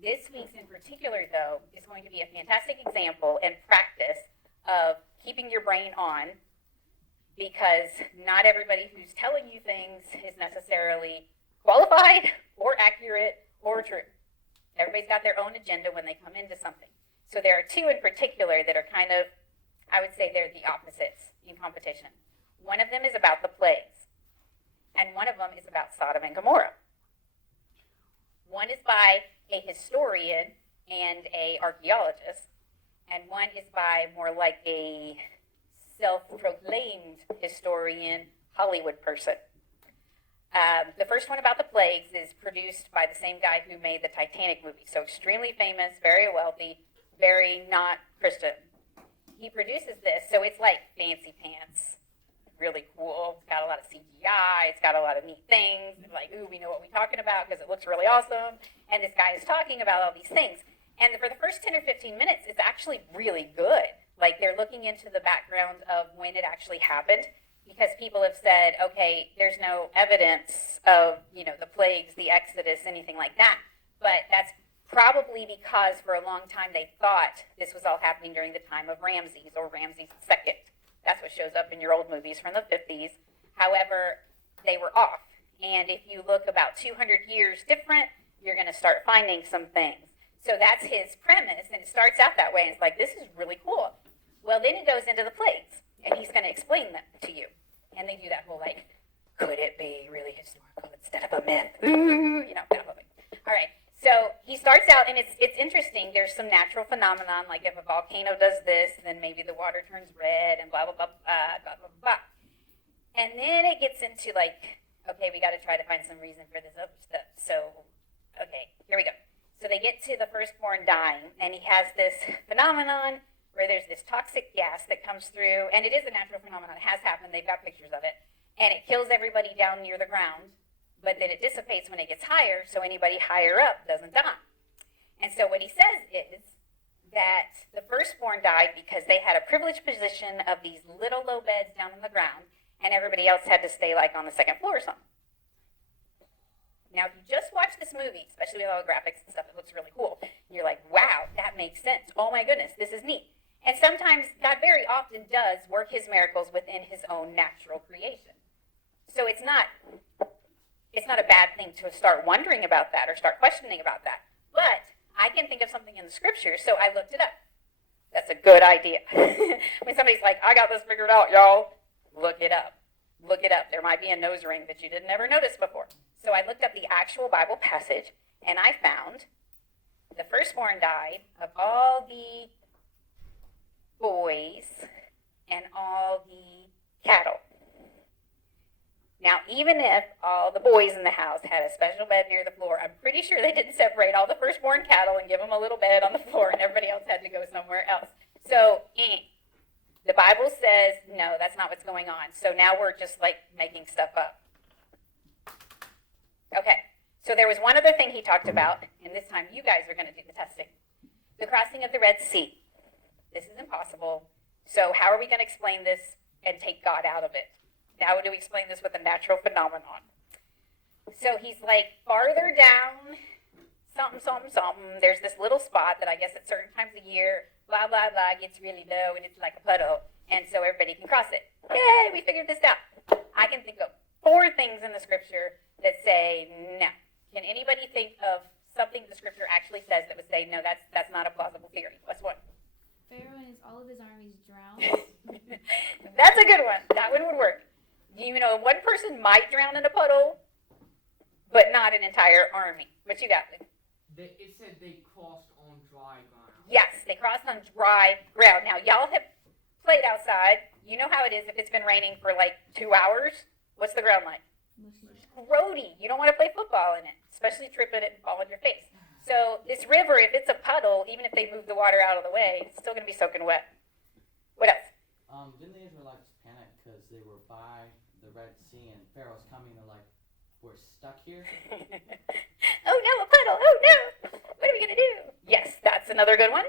This week's in particular, though, is going to be a fantastic example and practice of keeping your brain on, because not everybody who's telling you things is necessarily qualified or accurate or true. Everybody's got their own agenda when they come into something. So there are two in particular that are kind of, I would say they're the opposites in competition. One of them is about the plagues, and one of them is about Sodom and Gomorrah. One is by a historian and an archaeologist, and one is by more like a self-proclaimed historian, Hollywood person. The first one about the plagues is produced by the same guy who made the Titanic movie, so extremely famous, very wealthy, very not Christian. He produces this, so it's like fancy pants, really cool. It's got a lot of CGI. It's got a lot of neat things. It's like, ooh, we know what we're talking about because it looks really awesome. And this guy is talking about all these things. And for the first 10 or 15 minutes, it's actually really good. Like, they're looking into the background of when it actually happened, because people have said, okay, there's no evidence of, the plagues, the Exodus, anything like that. But that's probably because for a long time they thought this was all happening during the time of Ramses or Ramses II. That's what shows up in your old movies from the 50s. However, they were off. And if you look about 200 years different, you're going to start finding some things. So that's his premise, and it starts out that way, and it's like, this is really cool. Well, then it goes into the plagues, and he's going to explain them to you. And they do that whole, could it be really historical instead of a myth? Ooh, kind of a thing. All right. So he starts out, and it's interesting. There's some natural phenomenon, like if a volcano does this, then maybe the water turns red, and blah blah blah blah blah blah blah. And then it gets into like, okay, we got to try to find some reason for this other stuff. So, okay, here we go. So they get to the firstborn dying, and he has this phenomenon where there's this toxic gas that comes through, and it is a natural phenomenon. It has happened. They've got pictures of it, and it kills everybody down near the ground. But then it dissipates when it gets higher, so anybody higher up doesn't die. And so what he says is that the firstborn died because they had a privileged position of these little low beds down in the ground, and everybody else had to stay like on the second floor or something. Now, if you just watch this movie, especially with all the graphics and stuff, it looks really cool. And you're like, wow, that makes sense. Oh my goodness, this is neat. And sometimes God very often does work his miracles within his own natural creation. So it's not a bad thing to start wondering about that or start questioning about that. But I can think of something in the scriptures, so I looked it up. That's a good idea. When somebody's like, I got this figured out, y'all, look it up. Look it up. There might be a nose ring that you didn't ever notice before. So I looked up the actual Bible passage, and I found the firstborn died of all the boys and all the cattle. Now, even if all the boys in the house had a special bed near the floor, I'm pretty sure they didn't separate all the firstborn cattle and give them a little bed on the floor, and everybody else had to go somewhere else. So, the Bible says, no, that's not what's going on. So now we're just like making stuff up. Okay, so there was one other thing he talked about, and this time you guys are going to do the testing. The crossing of the Red Sea. This is impossible. So how are we going to explain this and take God out of it? How do we explain this with a natural phenomenon? So he's like farther down, something, something, something. There's this little spot that I guess at certain times of year, blah, blah, blah, gets really low and it's like a puddle. And so everybody can cross it. Yay, we figured this out. I can think of 4 things in the scripture that say no. Can anybody think of something the scripture actually says that would say, no, that's not a plausible theory? What's one? Pharaoh and all of his armies drowned. That's a good one. That one would work. One person might drown in a puddle, but not an entire army. What you got? It said they crossed on dry ground. Yes, they crossed on dry ground. Now, y'all have played outside. You know how it is if it's been raining for like 2 hours. What's the ground like? Roady. You don't want to play football in it, especially trip in it and fall on your face. So this river, if it's a puddle, even if they move the water out of the way, it's still going to be soaking wet. What else? Didn't the Israelites panic because they were by the Red Sea and Pharaoh's coming? They're like, we're stuck here. Oh no, a puddle. Oh no. What are we going to do? Yes, that's another good one.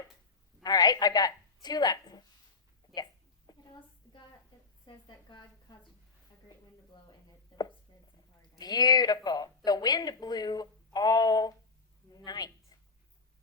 All right, I've got 2 left. Yes. It says that God caused a great wind to blow and it spread some fire. Beautiful. The wind blew all night.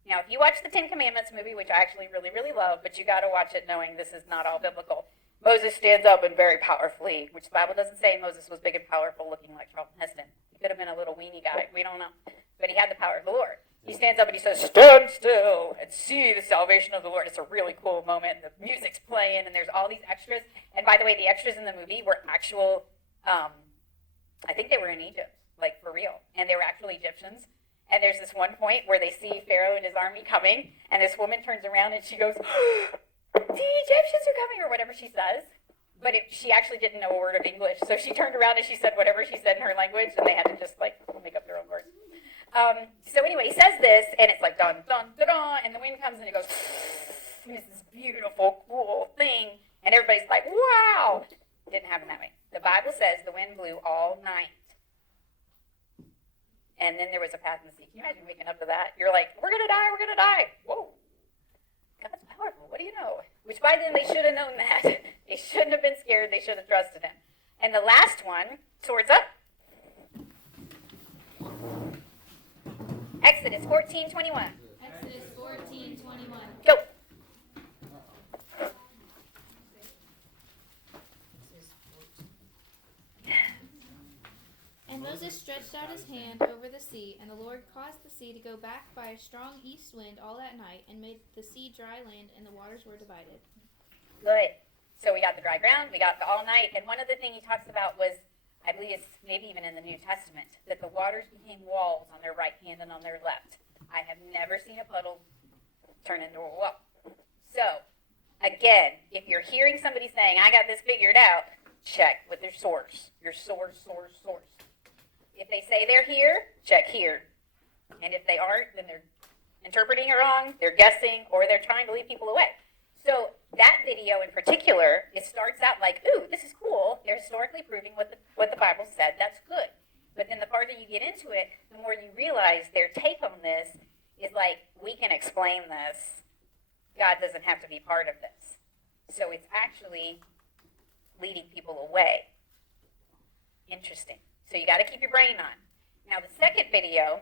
Now, if you watch the 10 Commandments movie, which I actually really, really love, but you got to watch it knowing this is not all biblical. Moses stands up and very powerfully, which the Bible doesn't say Moses was big and powerful looking like Charlton Heston. He could have been a little weenie guy. We don't know. But he had the power of the Lord. He stands up and he says, stand still and see the salvation of the Lord. It's a really cool moment. The music's playing and there's all these extras. And by the way, the extras in the movie were actual, I think they were in Egypt, like for real. And they were actual Egyptians. And there's this one point where they see Pharaoh and his army coming, and this woman turns around and she goes, the Egyptians are coming, or whatever she says. But she actually didn't know a word of English, so she turned around and she said whatever she said in her language, and they had to just like make up their own words. So anyway, he says this, and it's like dun dun dun dun, and the wind comes and it goes, and it's this beautiful, cool thing, and everybody's like, wow. It didn't happen that way. The Bible says the wind blew all night. And then there was a path in the sea. Can you imagine waking up to that? You're like, we're going to die, we're going to die. Whoa. God's powerful. What do you know? Which by then they should have known that. They shouldn't have been scared. They should have trusted him. And the last one, swords up. Exodus 14:21. Exodus 14:21. Go. And Moses stretched out his hand over the sea, and the Lord caused the sea to go back by a strong east wind all that night, and made the sea dry land, and the waters were divided. Good. So we got the dry ground, we got the all night, and one other thing he talks about was, I believe it's maybe even in the New Testament, that the waters became walls on their right hand and on their left. I have never seen a puddle turn into a wall. So, again, if you're hearing somebody saying, I got this figured out, check with their source. Your source. If they say they're here, check here. And if they aren't, then they're interpreting it wrong, they're guessing, or they're trying to lead people away. So that video in particular, it starts out like, ooh, this is cool. They're historically proving what the Bible said. That's good. But then the farther you get into it, the more you realize their take on this is like, we can explain this. God doesn't have to be part of this. So it's actually leading people away. Interesting. So you got to keep your brain on. Now the second video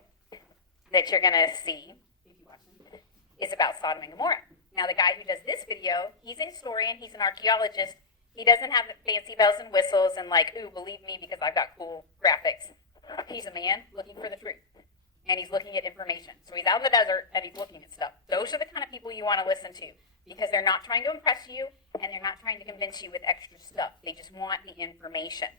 that you're going to see, if you watch it, is about Sodom and Gomorrah. Now the guy who does this video, he's a historian, he's an archaeologist. He doesn't have the fancy bells and whistles and like, ooh, believe me because I've got cool graphics. He's a man looking for the truth. And he's looking at information. So he's out in the desert and he's looking at stuff. Those are the kind of people you want to listen to because they're not trying to impress you and they're not trying to convince you with extra stuff. They just want the information.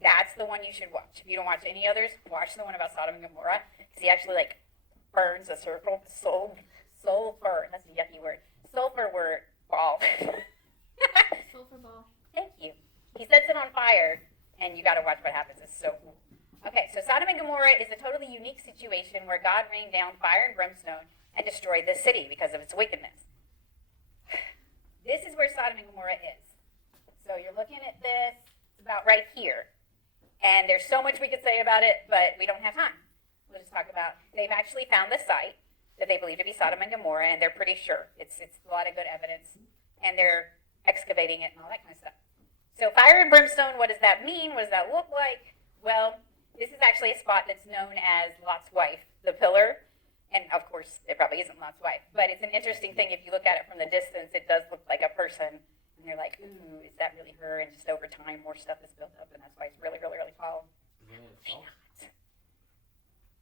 That's the one you should watch. If you don't watch any others, watch the one about Sodom and Gomorrah. Because he actually like burns a circle, sulfur, that's a yucky word. Sulfur word ball. Sulfur ball. Thank you. He sets it on fire, and you got to watch what happens. It's so cool. Okay, so Sodom and Gomorrah is a totally unique situation where God rained down fire and brimstone and destroyed the city because of its wickedness. This is where Sodom and Gomorrah is. So you're looking at this, it's about right here. And there's so much we could say about it, but we don't have time. We'll just talk about, they've actually found the site that they believe to be Sodom and Gomorrah, and they're pretty sure. It's a lot of good evidence, and they're excavating it and all that kind of stuff. So fire and brimstone, what does that mean? What does that look like? Well, this is actually a spot that's known as Lot's wife, the pillar. And of course, it probably isn't Lot's wife, but it's an interesting thing. If you look at it from the distance, it does look like a person. And you're like, ooh, is that really her? And just over time, more stuff is built up, and that's why it's really, really, really tall. Maybe not.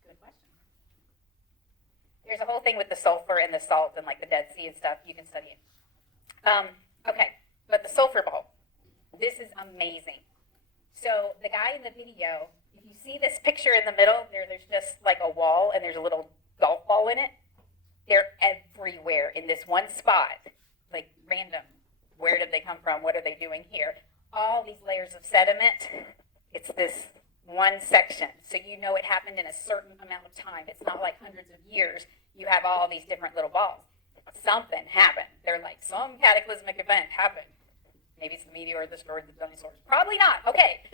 Good question. There's a whole thing with the sulfur and the salt and like the Dead Sea and stuff. You can study it. Okay, but the sulfur ball. This is amazing. So the guy in the video, if you see this picture in the middle, there's just like a wall and there's a little golf ball in it. They're everywhere in this one spot, like random. Where did they come from? What are they doing here? All these layers of sediment. It's this one section. So you know it happened in a certain amount of time. It's not like hundreds of years. You have all these different little balls. Something happened. They're like, some cataclysmic event happened. Maybe it's the meteor that destroyed the dinosaurs. Probably not. Okay.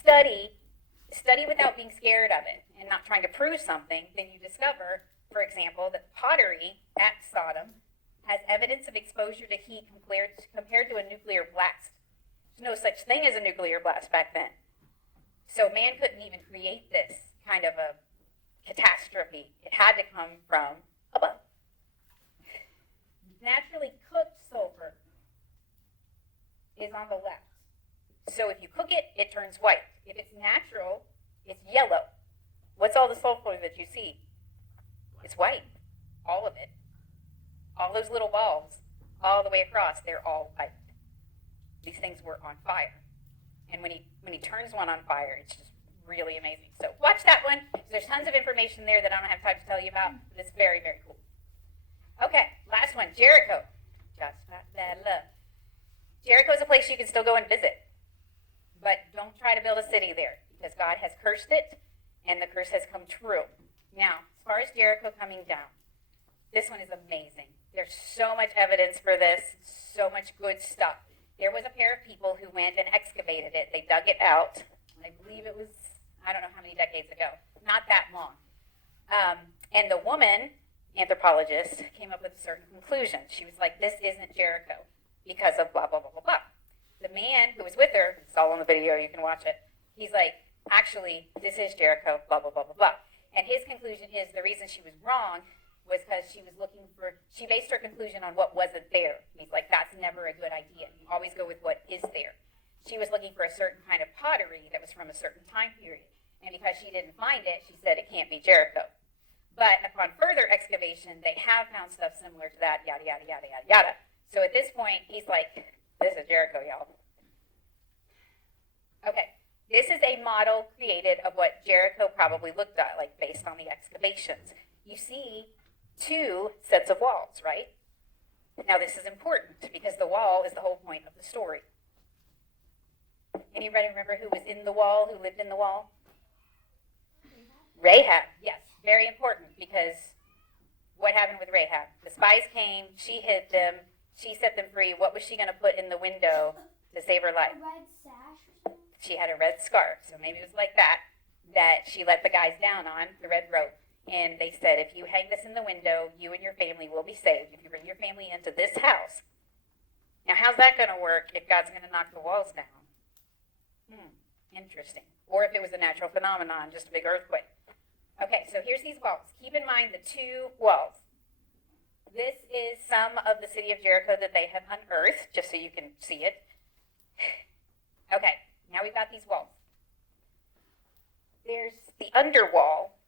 Study without being scared of it and not trying to prove something. Then you discover, for example, that pottery at Sodom has evidence of exposure to heat compared to a nuclear blast. There's no such thing as a nuclear blast back then. So man couldn't even create this kind of a catastrophe. It had to come from above. Naturally cooked sulfur is on the left. So if you cook it, it turns white. If it's natural, it's yellow. What's all the sulfur that you see? It's white. All of it. All those little balls, all the way across, they're all white. These things were on fire. And when he turns one on fire, it's just really amazing. So watch that one. There's tons of information there that I don't have time to tell you about, but it's very, very cool. Okay, last one, Jericho. Just not bad luck. Jericho is a place you can still go and visit. But don't try to build a city there because God has cursed it and the curse has come true. Now, as far as Jericho coming down, this one is amazing. There's so much evidence for this, so much good stuff. There was a pair of people who went and excavated it. They dug it out. I believe it was, I don't know how many decades ago. Not that long. And the woman, anthropologist, came up with a certain conclusion. She was like, this isn't Jericho because of blah, blah, blah, blah, blah. The man who was with her, it's all on the video, you can watch it. He's like, actually, this is Jericho, blah, blah, blah, blah, blah. And his conclusion is the reason she was wrong was because she based her conclusion on what wasn't there. He's like, that's never a good idea. You always go with what is there. She was looking for a certain kind of pottery that was from a certain time period. And because she didn't find it, she said it can't be Jericho. But upon further excavation, they have found stuff similar to that, yada, yada, yada, yada, yada. So at this point, he's like, this is Jericho, y'all. Okay, This is a model created of what Jericho probably looked like based on the excavations. You see 2 sets of walls, right? Now this is important because the wall is the whole point of the story. Anybody remember who was in the wall, who lived in the wall? Rahab, yes, very important because what happened with Rahab? The spies came, she hid them, she set them free. What was she going to put in the window to save her life? A red sash or something? She had a red scarf, so maybe it was like that she let the guys down on, the red rope. And they said, if you hang this in the window, you and your family will be saved. If you bring your family into this house. Now, how's that going to work if God's going to knock the walls down? Interesting. Or if it was a natural phenomenon, just a big earthquake. Okay, so here's these walls. Keep in mind the 2 walls. This is some of the city of Jericho that they have unearthed, just so you can see it. Okay, now we've got these walls. There's the underwall,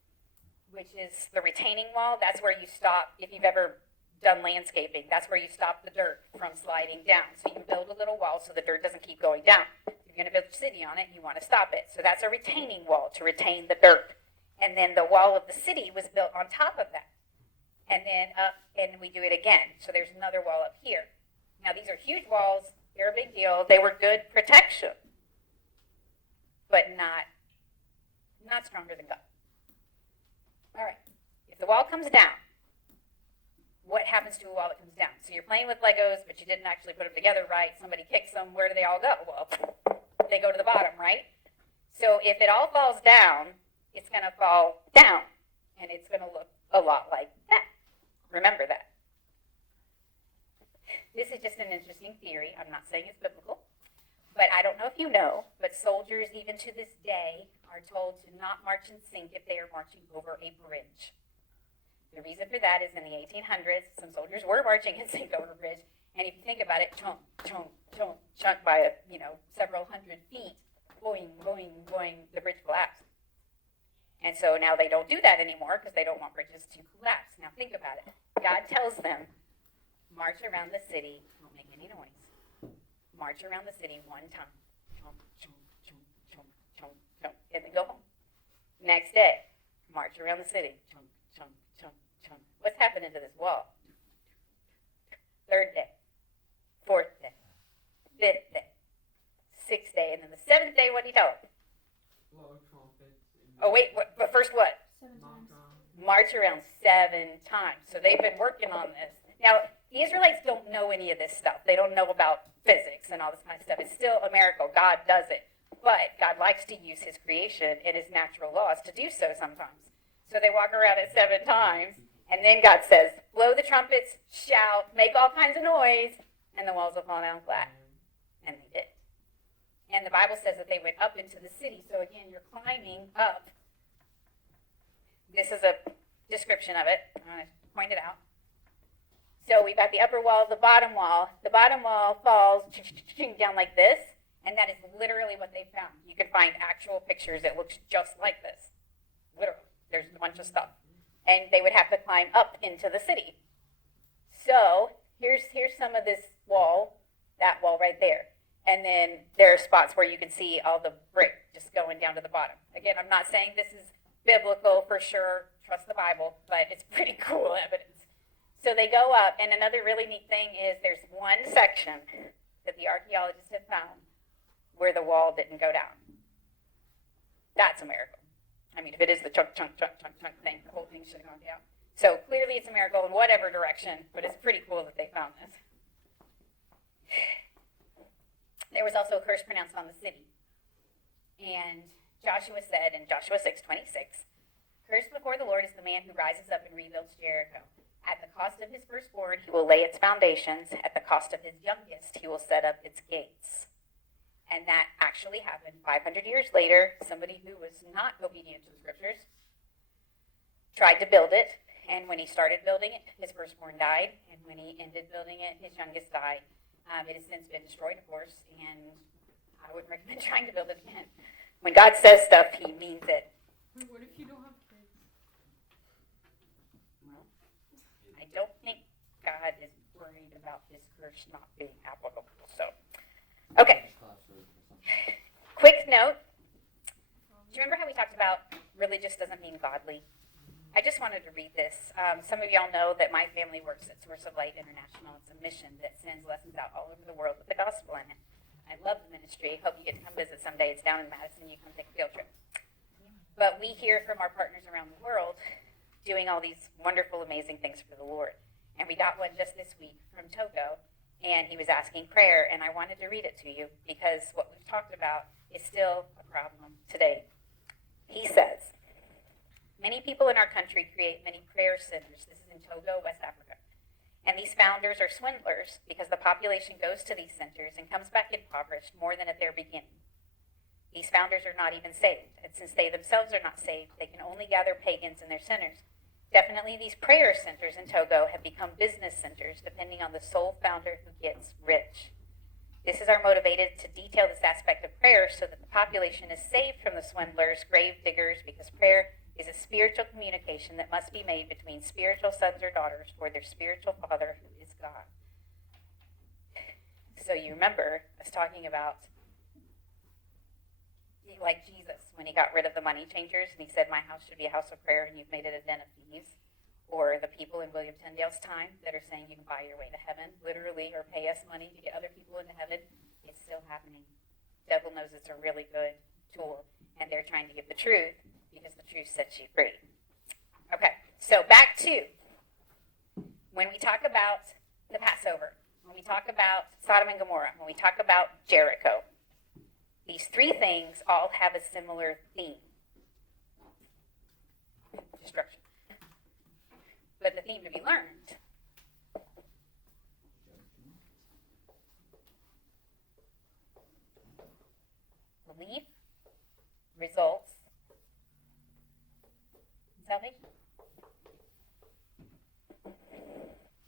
which is the retaining wall. That's where you stop, if you've ever done landscaping, that's where you stop the dirt from sliding down. So you build a little wall so the dirt doesn't keep going down. If you're going to build a city on it, you want to stop it. So that's a retaining wall to retain the dirt. And then the wall of the city was built on top of that. And then up, and we do it again. So there's another wall up here. Now these are huge walls. They're a big deal. They were good protection, but not stronger than God. All right. If the wall comes down, what happens to a wall that comes down? So you're playing with Legos, but you didn't actually put them together right. Somebody kicks them. Where do they all go? Well, they go to the bottom, right? So if it all falls down, it's going to fall down, and it's going to look a lot like that. Remember that. This is just an interesting theory. I'm not saying it's biblical, but I don't know if you know, but soldiers, even to this day, are told to not march in sync if they are marching over a bridge. The reason for that is in the 1800s, some soldiers were marching in sync over a bridge, and if you think about it, chunk, chunk, chunk, chunk by several hundred feet, boing, boing, boing, the bridge collapsed. And so now they don't do that anymore because they don't want bridges to collapse. Now think about it. God tells them, march around the city, don't make any noise. March around the city 1 time. Chomp, chomp, chomp, chomp, chomp, chomp, and then go home. Next day, march around the city. Chomp, chomp, chomp, chomp. What's happening to this wall? 3rd day, 4th day, 5th day, 6th day, and then the 7th day, what do you tell them? Blow trumpets. Oh, wait, but first what? 7 times. March around 7 times. So they've been working on this. Now, the Israelites don't know any of this stuff. They don't know about physics and all this kind of stuff. It's still a miracle. God does it. But God likes to use his creation and his natural laws to do so sometimes. So they walk around it 7 times, and then God says, blow the trumpets, shout, make all kinds of noise, and the walls will fall down flat. And they did. And the Bible says that they went up into the city. So again, you're climbing up. This is a description of it. I'm going to point it out. So we've got the upper wall, the bottom wall. The bottom wall falls down like this, and that is literally what they found. You can find actual pictures. It looks just like this. Literally. There's a bunch of stuff. And they would have to climb up into the city. So here's some of this wall, that wall right there. And then there are spots where you can see all the brick just going down to the bottom. Again, I'm not saying this is biblical for sure. Trust the Bible, but it's pretty cool evidence. So they go up, and another really neat thing is there's one section that the archaeologists have found where the wall didn't go down. That's a miracle. I mean, if it is the chunk, chunk, chunk, chunk, chunk thing, the whole thing should have gone down. So clearly it's a miracle in whatever direction, but it's pretty cool that they found this. There was also a curse pronounced on the city. And Joshua said in Joshua 6:26, "Cursed before the Lord is the man who rises up and rebuilds Jericho. At the cost of his firstborn, he will lay its foundations. At the cost of his youngest, he will set up its gates." And that actually happened 500 years later. Somebody who was not obedient to the scriptures tried to build it. And when he started building it, his firstborn died. And when he ended building it, his youngest died. It has since been destroyed, of course. And I wouldn't recommend trying to build it again. When God says stuff, he means it. What if you don't have kids? Well, I don't think God is worried about this curse not being applicable. So, okay. Quick note, remember how we talked about religious doesn't mean godly? I just wanted to read this. Some of y'all know that my family works at Source of Light International. It's a mission that sends lessons out all over the world with the gospel in it. I love the ministry. Hope you get to come visit someday. It's down in Madison. You come take a field trip. But we hear from our partners around the world doing all these wonderful, amazing things for the Lord. And we got one just this week from Togo, and he was asking prayer, and I wanted to read it to you because what we've talked about is still a problem today. He says, many people in our country create many prayer centers. This is in Togo, West Africa. And these founders are swindlers because the population goes to these centers and comes back impoverished more than at their beginning. These founders are not even saved, and since they themselves are not saved, they can only gather pagans in their centers. Definitely these prayer centers in Togo have become business centers depending on the sole founder who gets rich. This is our motivated to detail this aspect of prayer so that the population is saved from the swindlers, grave diggers, because prayer is a spiritual communication that must be made between spiritual sons or daughters for their spiritual father who is God. So you remember us talking about like Jesus when he got rid of the money changers and he said, my house should be a house of prayer and you've made it a den of thieves. Or the people in William Tyndale's time that are saying you can buy your way to heaven, literally, or pay us money to get other people into heaven. It's still happening. Devil knows it's a really good tool, and they're trying to give the truth because the truth sets you free. Okay, so back to when we talk about the Passover, when we talk about Sodom and Gomorrah, when we talk about Jericho, these three things all have a similar theme. Destruction. But the theme to be learned belief results in salvation.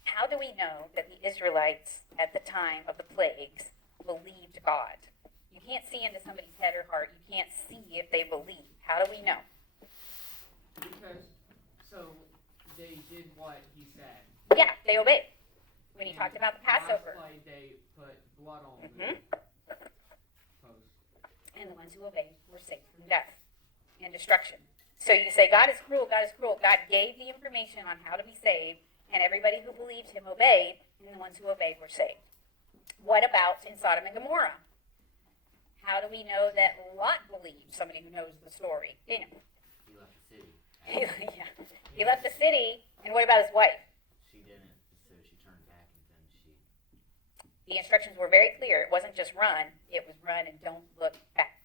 How do we know that the Israelites at the time of the plagues believed God? You can't see into somebody's head or heart. You can't see if they believe. How do we know? Because, so, they did what he said. Yeah, they obeyed. When he talked about the Passover. Last night they put blood on the post. And the ones who obeyed were saved from death and destruction. So you say, God is cruel, God is cruel. God gave the information on how to be saved, and everybody who believed him obeyed, and the ones who obeyed were saved. What about in Sodom and Gomorrah? How do we know that Lot believed? Somebody who knows the story. Daniel. He left the city. Yeah. He left the city, and what about his wife? She didn't, so she turned back and then she... The instructions were very clear. It wasn't just run, it was run and don't look back.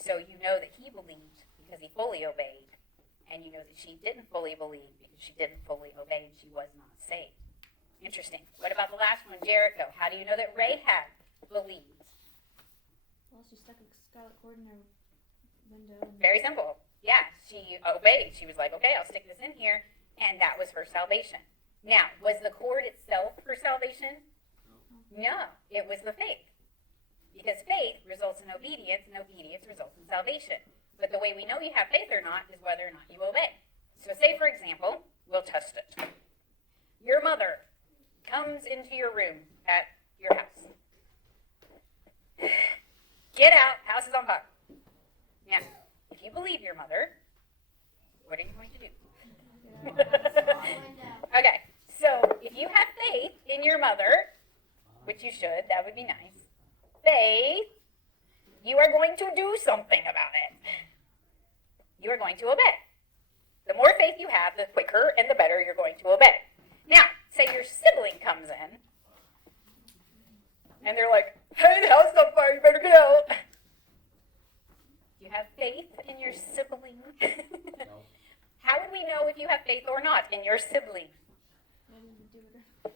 So you know that he believed because he fully obeyed, and you know that she didn't fully believe because she didn't fully obey and she was not saved. Interesting. What about the last one, Jericho? How do you know that Rahab believed? Well, she stuck a scarlet cord in her window. Very simple. Yeah, she obeyed. She was like, okay, I'll stick this in here, and that was her salvation. Now, was the cord itself her salvation? No, it was the faith. Because faith results in obedience, and obedience results in salvation. But the way we know you have faith or not is whether or not you obey. So say, for example, we'll test it. Your mother comes into your room at your house. Get out, house is on fire. Now, if you believe your mother, what are you going to do? Okay, so if you have faith in your mother, which you should, that would be nice, faith, you are going to do something about it. You are going to obey. The more faith you have, the quicker and the better you're going to obey. Now, say your sibling comes in, and they're like, hey, the house is on fire, you better get out. You have faith in your sibling? No. How would we know if you have faith or not in your sibling?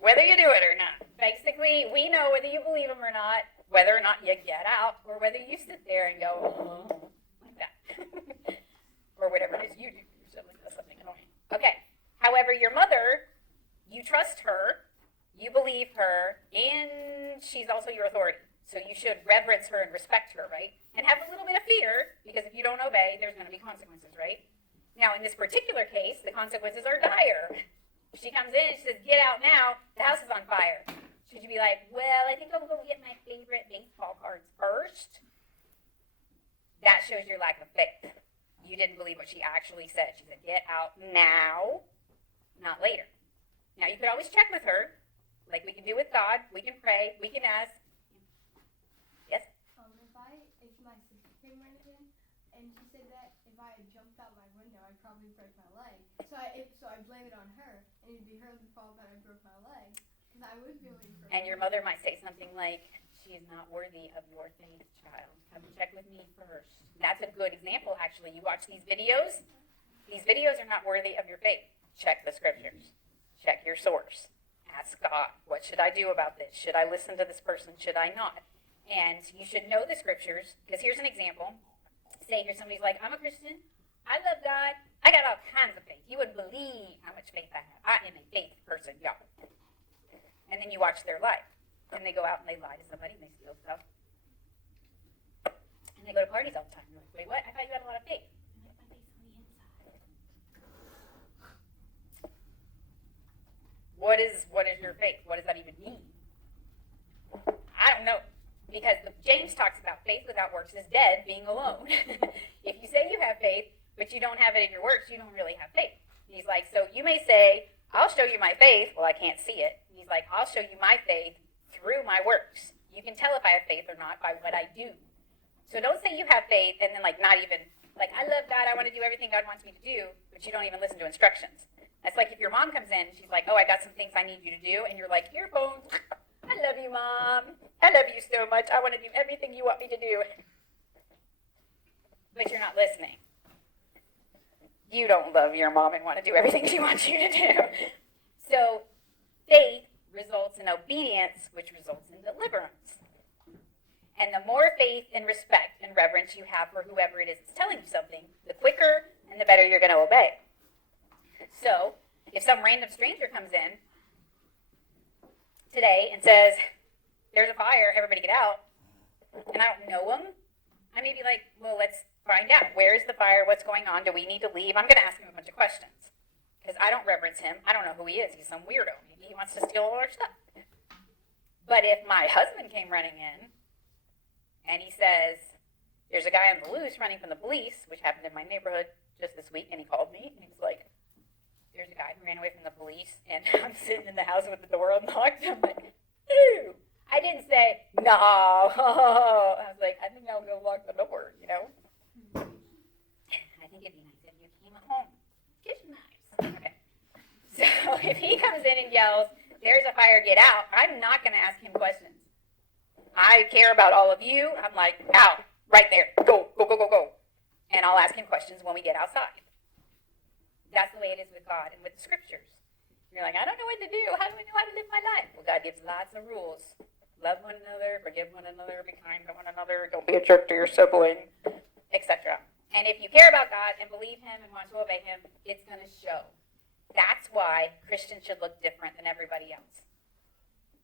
Whether Whether you do it or you do it or not. Basically, we know whether you believe them or not, whether or not you get out, or whether you sit there and go, oh, like that. Or whatever it is you do. Your sibling does something annoying. Okay. However, your mother, you trust her, you believe her, and she's also your authority. So you should reverence her and respect her, right? And have a little bit of fear, because if you don't obey, there's going to be consequences, right? Now, in this particular case, the consequences are dire. If she comes in and she says, get out now, the house is on fire. Should you be like, well, I think I'll go get my favorite baseball cards first? That shows your lack of faith. You didn't believe what she actually said. She said, get out now, not later. Now, you could always check with her, like we can do with God. We can pray. We can ask. Yes? If my sister came running in, and she said that if I had jumped out my window, I'd probably break my leg. So I blame it on her, and it'd be her fault that I broke my leg. Because I would be waiting for her. And your mother might say something like, she is not worthy of your faith, child. Come and check with me first. That's a good example, actually. You watch these videos. These videos are not worthy of your faith. Check the scriptures. Check your source. Ask God, what should I do about this? Should I listen to this person? Should I not? And you should know the scriptures, because here's an example. Say here somebody's like, I'm a Christian. I love God. I got all kinds of faith. You wouldn't believe how much faith I have. I am a faith person, y'all. And then you watch their life. And they go out and they lie to somebody and they steal stuff. And they go to parties all the time. You're like, wait, what? I thought you had a lot of faith. And my faith's on the inside. What is your faith? What does that even mean? I don't know. Because James talks about faith without works is dead, being alone. If you say you have faith, but you don't have it in your works, you don't really have faith. He's like, so you may say, I'll show you my faith. Well, I can't see it. He's like, I'll show you my faith through my works. You can tell if I have faith or not by what I do. So don't say you have faith and then not even, I love God, I want to do everything God wants me to do, but you don't even listen to instructions. That's like if your mom comes in, she's like, oh, I got some things I need you to do, and you're like, here, boom, I love you, Mom. I love you so much. I want to do everything you want me to do. But you're not listening. You don't love your mom and want to do everything she wants you to do. So faith results in obedience, which results in deliverance. And the more faith and respect and reverence you have for whoever it is that's telling you something, the quicker and the better you're going to obey. So if some random stranger comes in today and says, there's a fire, everybody get out, and I don't know them, I may be like, well, let's find out. Where is the fire? What's going on? Do we need to leave? I'm going to ask him a bunch of questions. Because I don't reverence him. I don't know who he is. He's some weirdo. Maybe he wants to steal all our stuff. But if my husband came running in and he says, there's a guy on the loose running from the police, which happened in my neighborhood just this week, and he called me, and he was like, there's a guy who ran away from the police, and I'm sitting in the house with the door unlocked. I'm like, ew. I didn't say, no. I was like, I think I'll go lock the door, you know? I think it'd be nice if you came home. Kitchen knives. Okay. So if he comes in and yells, there's a fire, get out, I'm not going to ask him questions. I care about all of you. I'm like, out, right there. Go, go, go, go, go. And I'll ask him questions when we get outside. That's the way it is with God and with the scriptures. You're like, I don't know what to do. How do I know how to live my life? Well, God gives lots of rules. Love one another, forgive one another, be kind to one another, don't be a jerk to your sibling, etc. And if you care about God and believe him and want to obey him, it's going to show. That's why Christians should look different than everybody else.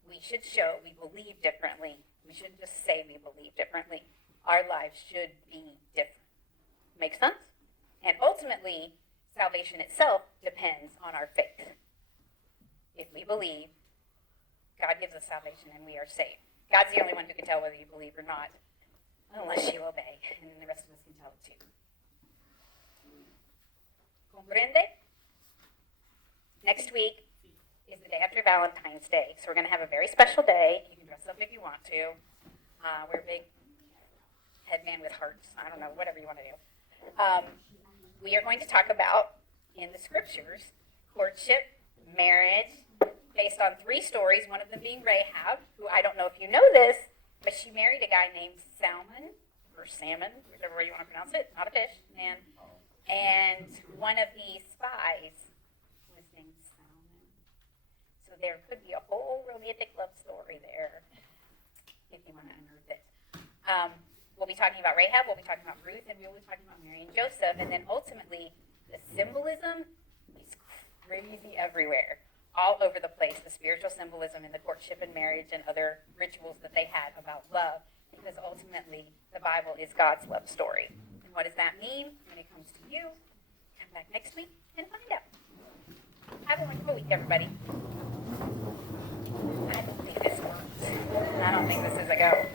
We should show we believe differently. We shouldn't just say we believe differently. Our lives should be different. Make sense? And ultimately, salvation itself depends on our faith. If we believe, God gives us salvation and we are saved. God's the only one who can tell whether you believe or not, unless you obey, and then the rest of us can tell it too. Comprende? Next week is the day after Valentine's Day, so we're going to have a very special day. You can dress up if you want to. Wear a big headband with hearts. I don't know, whatever you want to do. We are going to talk about, in the scriptures, courtship, marriage, based on 3 stories, one of them being Rahab, who I don't know if you know this, but she married a guy named Salmon, or Salmon, whichever way you want to pronounce it, not a fish, man. And one of the spies was named Salmon. So there could be a whole romantic love story there, if you want to unearth it. We'll be talking about Rahab, we'll be talking about Ruth, and we'll be talking about Mary and Joseph, and then ultimately, the symbolism is crazy everywhere. All over the place, the spiritual symbolism in the courtship and marriage and other rituals that they had about love, because ultimately the Bible is God's love story. And what does that mean when it comes to you? Come back next week and find out. Have a wonderful week, everybody. I don't think this works. I don't think this is a go.